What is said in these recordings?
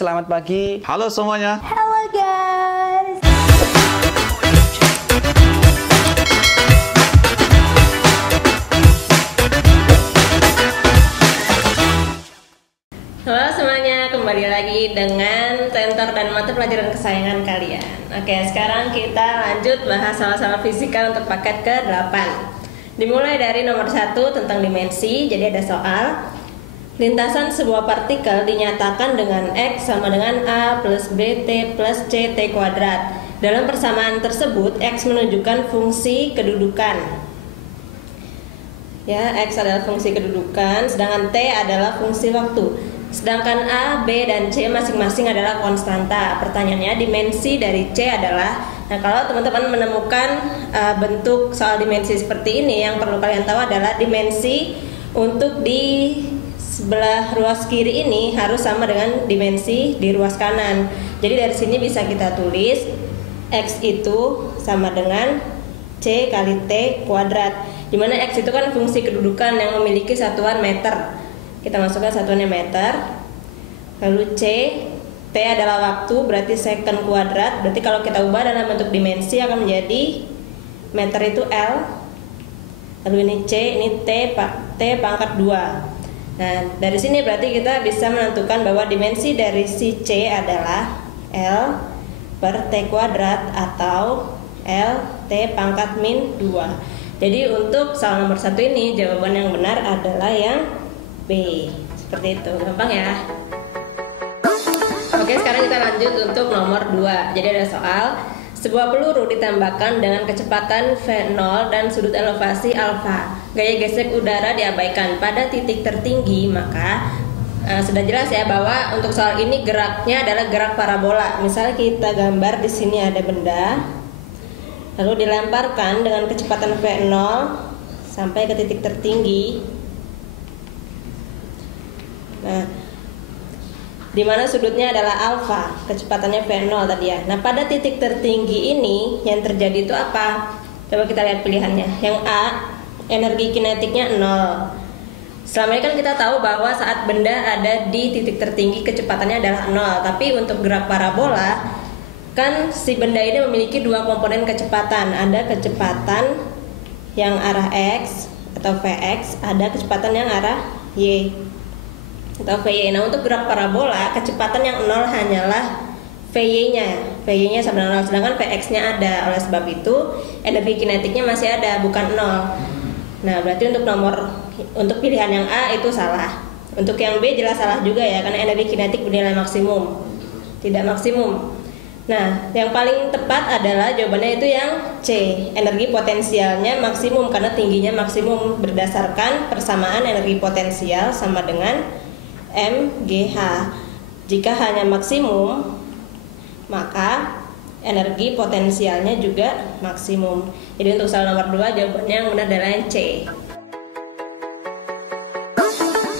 selamat pagi. Halo semuanya. Halo guys. Halo semuanya, kembali lagi dengan tentor dan mata pelajaran kesayangan kalian. Oke, sekarang kita lanjut bahas sama-sama fisika untuk paket ke-8. Dimulai dari nomor 1 tentang dimensi. Jadi ada soal, lintasan sebuah partikel dinyatakan dengan X sama dengan A plus BT plus CT kuadrat. Dalam persamaan tersebut, X menunjukkan fungsi kedudukan. Ya, X adalah fungsi kedudukan, sedangkan T adalah fungsi waktu. Sedangkan A, B, dan C masing-masing adalah konstanta. Pertanyaannya, dimensi dari C adalah, nah kalau teman-teman menemukan bentuk soal dimensi seperti ini, yang perlu kalian tahu adalah dimensi untuk di sebelah ruas kiri ini harus sama dengan dimensi di ruas kanan. Jadi dari sini bisa kita tulis X itu sama dengan C kali T kuadrat, dimana X itu kan fungsi kedudukan yang memiliki satuan meter. Kita masukkan satuannya meter. Lalu C, T adalah waktu, berarti second kuadrat. Berarti kalau kita ubah dalam bentuk dimensi akan menjadi meter itu L. Lalu ini C, ini T pangkat 2. Nah, dari sini berarti kita bisa menentukan bahwa dimensi dari si C adalah L per T kuadrat atau L T pangkat min 2. Jadi untuk soal nomor 1 ini jawaban yang benar adalah yang B. Seperti itu, gampang ya. Oke, sekarang kita lanjut untuk nomor 2. Jadi ada soal, sebuah peluru ditembakkan dengan kecepatan V0 dan sudut elevasi alfa. Gaya gesek udara diabaikan pada titik tertinggi, maka sudah jelas ya bahwa untuk soal ini geraknya adalah gerak parabola. Misalnya kita gambar di sini ada benda, lalu dilemparkan dengan kecepatan V0 sampai ke titik tertinggi. Nah, di mana sudutnya adalah alfa, kecepatannya V0 tadi ya. Nah, pada titik tertinggi ini yang terjadi itu apa? Coba kita lihat pilihannya. Yang A, energi kinetiknya 0. Selama ini kan kita tahu bahwa saat benda ada di titik tertinggi kecepatannya adalah 0. Tapi untuk gerak parabola, kan si benda ini memiliki dua komponen kecepatan. Ada kecepatan yang arah X atau Vx, ada kecepatan yang arah Y atau Vy. Nah, untuk gerak parabola, kecepatan yang 0 hanyalah Vy-nya sama dengan 0, sedangkan Vx-nya ada. Oleh sebab itu, energi kinetiknya masih ada, bukan 0. Nah, berarti untuk pilihan yang A itu salah. Untuk yang B jelas salah juga ya, karena energi kinetik bernilai maksimum, tidak maksimum. Nah, yang paling tepat adalah jawabannya itu yang C, energi potensialnya maksimum karena tingginya maksimum berdasarkan persamaan energi potensial sama dengan MGH. Jika hanya maksimum, maka energi potensialnya juga maksimum. Jadi untuk soal nomor 2 jawabannya yang benar adalah yang C.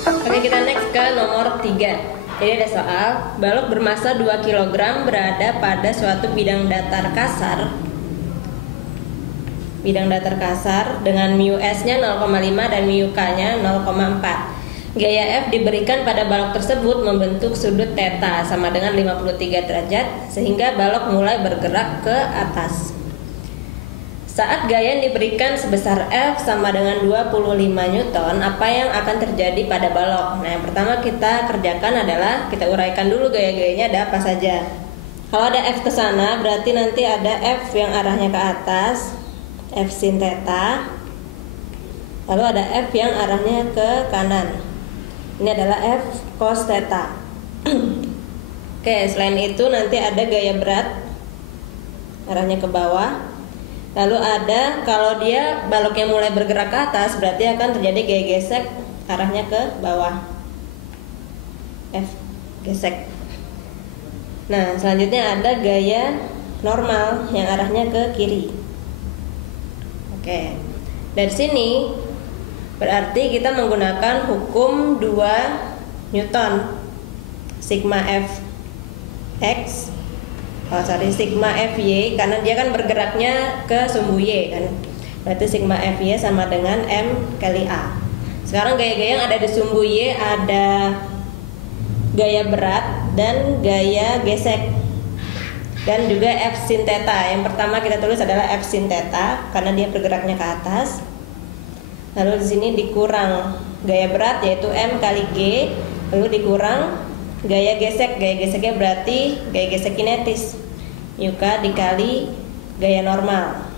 Oke, kita next ke nomor 3. Jadi ada soal, balok bermasa 2 kg berada pada suatu bidang datar kasar. Bidang datar kasar dengan mu S-nya 0,5 dan mu K-nya 0,4. Gaya F diberikan pada balok tersebut membentuk sudut theta sama dengan 53 derajat sehingga balok mulai bergerak ke atas. Saat gaya yang diberikan sebesar F sama dengan 25 Newton, apa yang akan terjadi pada balok? Nah, yang pertama kita kerjakan adalah kita uraikan dulu gaya-gayanya ada apa saja. Kalau ada F ke sana berarti nanti ada F yang arahnya ke atas, F sin theta. Lalu ada F yang arahnya ke kanan. Ini adalah F cos theta. Oke, selain itu nanti ada gaya berat arahnya ke bawah. Lalu ada, kalau dia baloknya mulai bergerak ke atas, berarti akan terjadi gaya gesek arahnya ke bawah, F gesek. Nah, selanjutnya ada gaya normal yang arahnya ke kiri. Oke, dari sini berarti kita menggunakan hukum 2 Newton, sigma F X, sigma Fy, karena dia kan bergeraknya ke sumbu Y kan. Berarti sigma Fy sama dengan M kali A. Sekarang gaya-gaya yang ada di sumbu Y ada gaya berat dan gaya gesek, dan juga F sin theta. Yang pertama kita tulis adalah F sin theta karena dia bergeraknya ke atas. Lalu di sini dikurang gaya berat yaitu M kali G, lalu dikurang gaya gesek. Gaya geseknya berarti gaya gesek kinetis, mu K dikali gaya normal.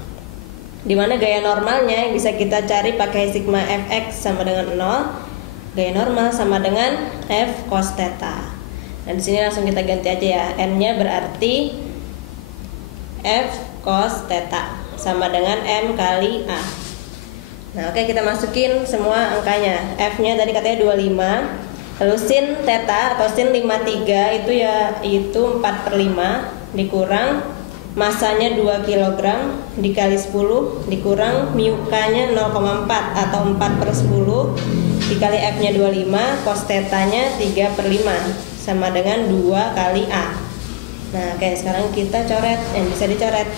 Dimana gaya normalnya yang bisa kita cari pakai sigma Fx sama dengan 0, gaya normal sama dengan F cos theta. Dan di sini langsung kita ganti aja ya, n-nya berarti F cos theta sama dengan M kali A. Nah oke, kita masukin semua angkanya. F-nya tadi katanya 25, lalu sin theta atau sin 53 itu 4/5 dikurang masanya 2 kg dikali 10 dikurang mu K-nya 0,4 atau 4/10 dikali F-nya 25, cos theta-nya 3/5 sama dengan 2 kali A. Nah oke, sekarang kita coret, yang bisa dicoret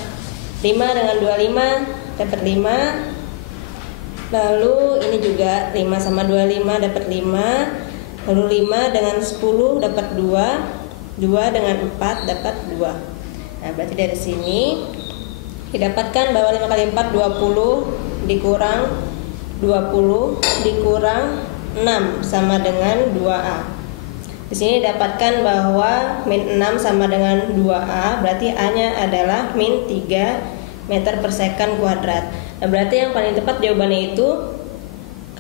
5 dengan 25 dapat 5. Lalu ini juga 5 sama 25 dapat 5. Lalu 5 dengan 10 dapat 2. 2 dengan 4 dapat 2. Nah berarti dari sini didapatkan bahwa 5 kali 4 20 dikurang 20 dikurang 6 sama dengan 2A. Di sini didapatkan bahwa min 6 sama dengan 2A, berarti A-nya adalah min 3 meter per second kuadrat. Nah berarti yang paling tepat jawabannya itu,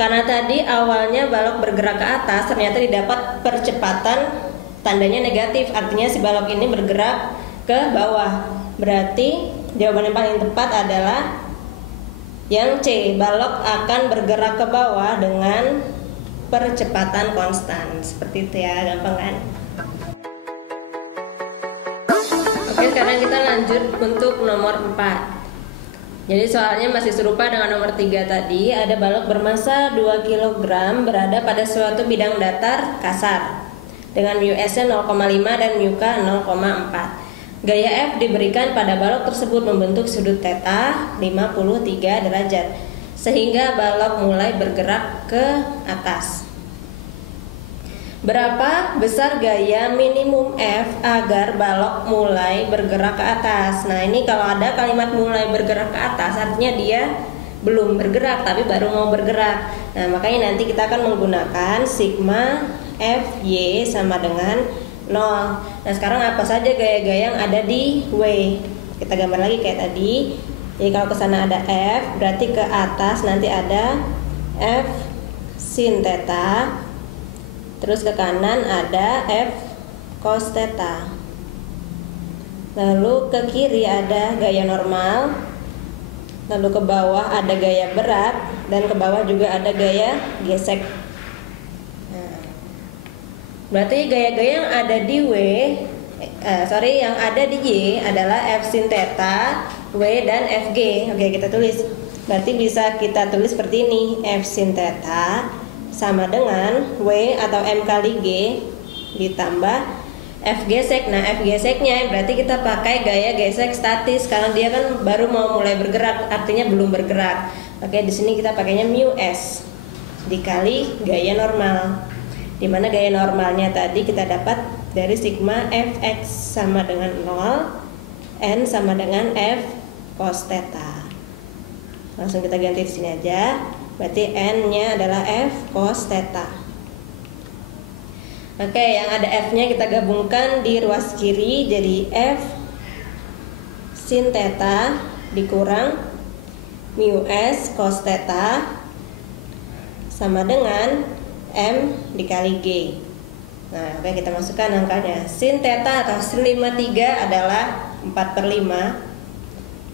karena tadi awalnya balok bergerak ke atas, ternyata didapat percepatan tandanya negatif, artinya si balok ini bergerak ke bawah. Berarti jawaban yang paling tepat adalah yang C, balok akan bergerak ke bawah dengan percepatan konstan. Seperti itu ya, gampang kan? Oke, sekarang kita lanjut untuk nomor 4. Jadi soalnya masih serupa dengan nomor 3 tadi. Ada balok bermasa 2 kg berada pada suatu bidang datar kasar dengan mu S-nya 0,5 dan mu K 0,4. Gaya F diberikan pada balok tersebut membentuk sudut theta 53 derajat sehingga balok mulai bergerak ke atas. Berapa besar gaya minimum F agar balok mulai bergerak ke atas? Nah ini kalau ada kalimat mulai bergerak ke atas artinya dia belum bergerak tapi baru mau bergerak. Nah makanya nanti kita akan menggunakan sigma Fy sama dengan 0. Nah sekarang apa saja gaya-gaya yang ada di W? Kita gambar lagi kayak tadi. Jadi kalau ke sana ada F, berarti ke atas nanti ada F sin theta. Terus ke kanan ada F cos theta. Lalu ke kiri ada gaya normal. Lalu ke bawah ada gaya berat dan ke bawah juga ada gaya gesek. Berarti gaya-gaya yang ada di yang ada di Y adalah F sin theta, W dan Fg. Oke, kita tulis. Berarti bisa kita tulis seperti ini. F sin theta sama dengan W atau M kali G ditambah F gesek. Nah, F geseknya berarti kita pakai gaya gesek statis karena dia kan baru mau mulai bergerak, artinya belum bergerak. Oke, di sini kita pakainya mu S dikali gaya normal. Dimana gaya normalnya tadi kita dapat dari sigma Fx sama dengan 0, N sama dengan F cos theta. Langsung kita ganti di sini aja. Berarti N-nya adalah F cos theta. Oke, yang ada F-nya kita gabungkan di ruas kiri jadi F sin theta dikurang mu S cos theta sama dengan M dikali G. Nah, oke, kita masukkan angkanya. Sin theta atau sin 53 adalah 4/5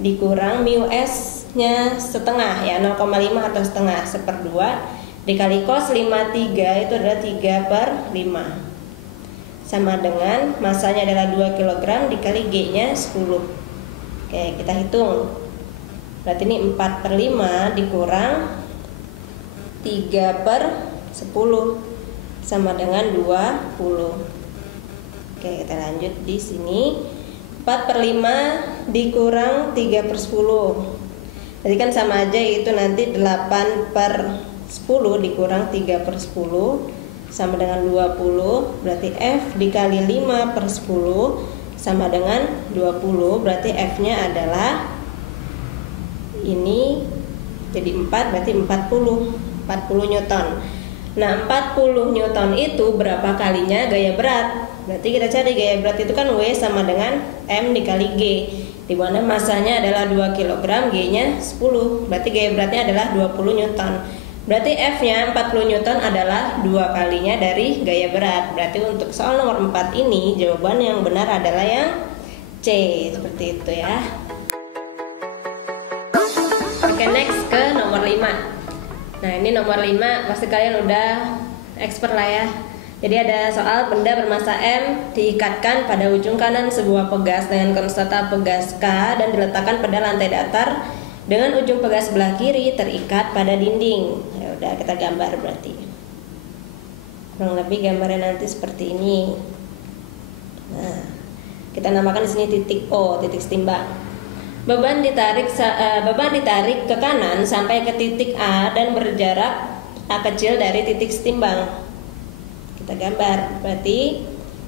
dikurang mu S-nya setengah ya, 0,5 atau setengah, 1/2 dikali cos 53 itu adalah 3/5 sama dengan masanya adalah 2 kg dikali G-nya 10. Oke, kita hitung. Berarti ini 4/5 dikurang 3/10 sama dengan 20. Oke, kita lanjut di sini. 4/5 dikurang 3/10. Jadi kan sama aja, itu nanti 8/10 dikurang 3/10 sama dengan 20, berarti F dikali 5/10 sama dengan 20, berarti F-nya adalah ini jadi 4, berarti 40 Newton. Nah, 40 Newton itu berapa kalinya gaya berat? Berarti kita cari gaya berat itu kan W sama dengan M dikali G, di mana masanya adalah 2 kg, G-nya 10. Berarti gaya beratnya adalah 20 Newton. Berarti F-nya 40 Newton adalah 2 kalinya dari gaya berat. Berarti untuk soal nomor 4 ini jawaban yang benar adalah yang C. Seperti itu ya. Oke, next ke nomor 5. Nah, ini nomor 5 pasti kalian udah expert lah ya. Jadi ada soal benda bermasa M diikatkan pada ujung kanan sebuah pegas dengan konstanta pegas K dan diletakkan pada lantai datar dengan ujung pegas sebelah kiri terikat pada dinding. Ya udah, kita gambar berarti. Kurang lebih gambarnya nanti seperti ini. Nah, kita namakan di sini titik O, titik setimbang. Beban ditarik ke kanan sampai ke titik A dan berjarak A kecil dari titik setimbang. Kita gambar, berarti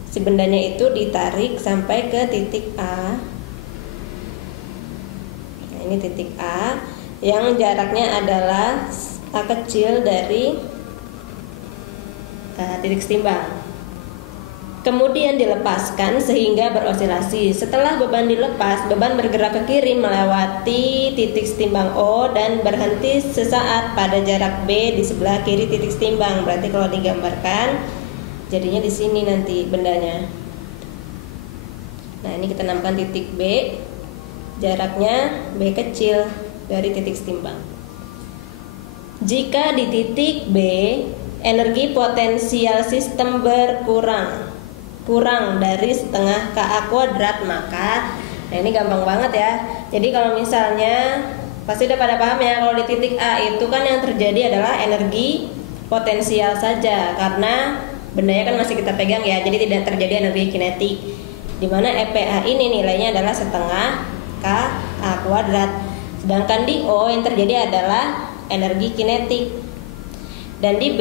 si bendanya itu ditarik sampai ke titik A. Nah, ini titik A yang jaraknya adalah A kecil dari titik setimbang. Kemudian dilepaskan sehingga berosilasi. Setelah beban dilepas, beban bergerak ke kiri melewati titik setimbang O dan berhenti sesaat pada jarak B di sebelah kiri titik setimbang. Berarti kalau digambarkan jadinya di sini nanti bendanya. Nah, ini kita namakan titik B. Jaraknya B kecil dari titik setimbang. Jika di titik B energi potensial sistem berkurang dari setengah KA kuadrat, maka nah ini gampang banget ya. Jadi kalau misalnya pasti udah pada paham ya, kalau di titik A itu kan yang terjadi adalah energi potensial saja karena bendanya kan masih kita pegang ya, jadi tidak terjadi energi kinetik. Dimana EPA ini nilainya adalah setengah KA kuadrat. Sedangkan di O yang terjadi adalah energi kinetik. Dan di B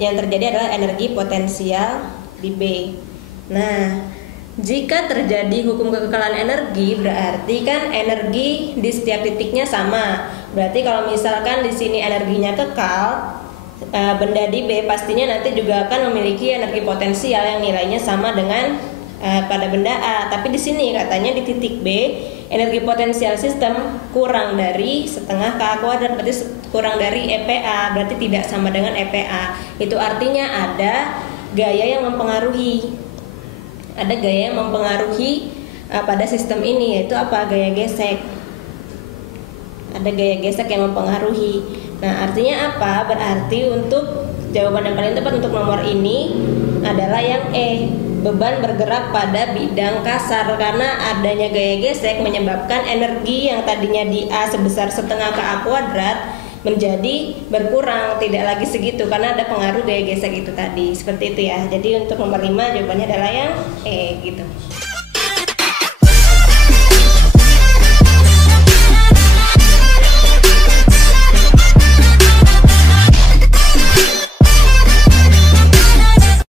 yang terjadi adalah energi potensial di B. Nah, jika terjadi hukum kekekalan energi, berarti kan energi di setiap titiknya sama. Berarti kalau misalkan di sini energinya kekal, benda di B pastinya nanti juga akan memiliki energi potensial yang nilainya sama dengan pada benda A. Tapi di sini katanya di titik B energi potensial sistem kurang dari setengah KA kuadrat, berarti kurang dari EPA, berarti tidak sama dengan EPA. Itu artinya ada gaya yang mempengaruhi. Ada gaya yang mempengaruhi pada sistem ini, yaitu apa? Gaya gesek. Ada gaya gesek yang mempengaruhi. Nah, artinya apa? Berarti untuk jawaban yang paling tepat untuk nomor ini adalah yang E. Beban bergerak pada bidang kasar, karena adanya gaya gesek menyebabkan energi yang tadinya di A sebesar setengah KA kuadrat menjadi berkurang, tidak lagi segitu karena ada pengaruh gaya gesek itu tadi. Seperti itu ya. Jadi untuk nomor 5 jawabannya adalah yang E gitu.